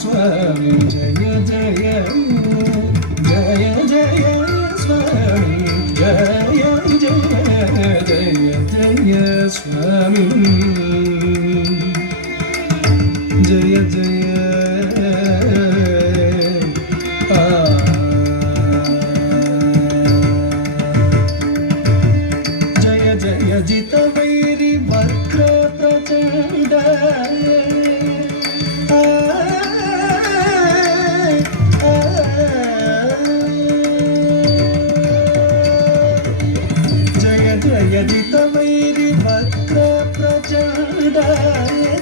స్వామి జయ జయ జయ జయ స్వామి జయ జయ జయ జయ స్వామి జయ జయ జయ జయ జిత వైరి వక్ర ప్రచండ జయ జిత వైరి వక్ర ప్రచండ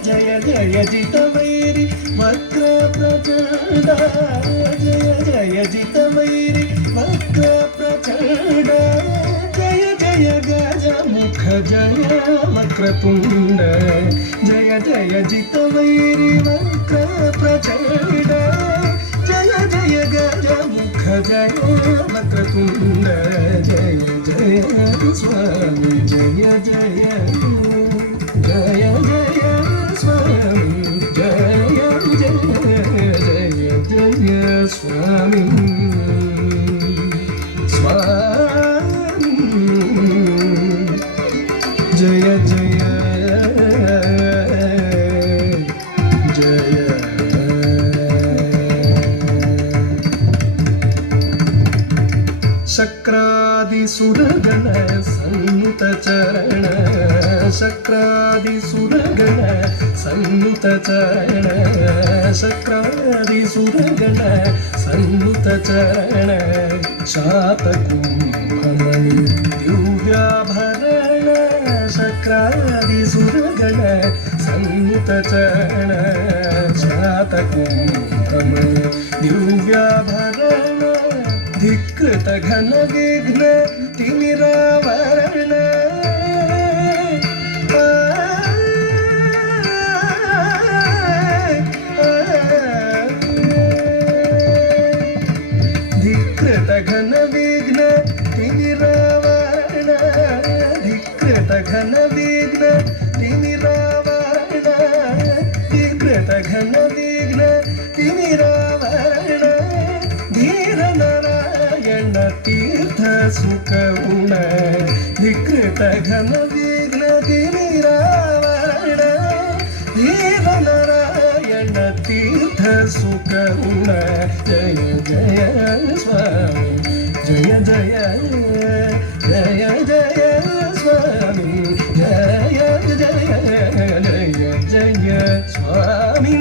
జయ జయ జిత వైరి వక్ర ప్రచండ జయ జయ జిత వైరి వక్ర ప్రచండ జయ జయ గజ ముఖ జయ వక్రతుండ జయ జయ జిత వైరి వక్ర ప్రచండ జయ జయ గజ ముఖ జయ వక్రతుండ జయ జయ స్వామి జయ జయ జయ జయ స్వామి జయ జయ జయ జయ స్వామి స్వామి జయ జయ జయ शक्रादिसुरगण सन्नुत चरण शक्रादिसुरगण सन्नुत चरण शक्रादिसुरगण सन्नुत चरण शातकुम्भमणि दिव्याभरण शक्रादिसुरगण सन्नुत चरण शातकुम्भमणि दिव्याभरण धिकृत घन विघ्न तिमिरावरण धिकृत घन विघ्न तिमिरावरण धिकृत घन विघ्न तिमिरावरण धिकृत घन विघ्न तिमिरावरण धीर नारायण तीर्थ सुख उण विकृत घन विघ्न तिमिरावरण धीर नारायण तीर्थ सुख उण जय जय स्वामी जय जय जय जय स्वामी जय जय जय जय स्वामी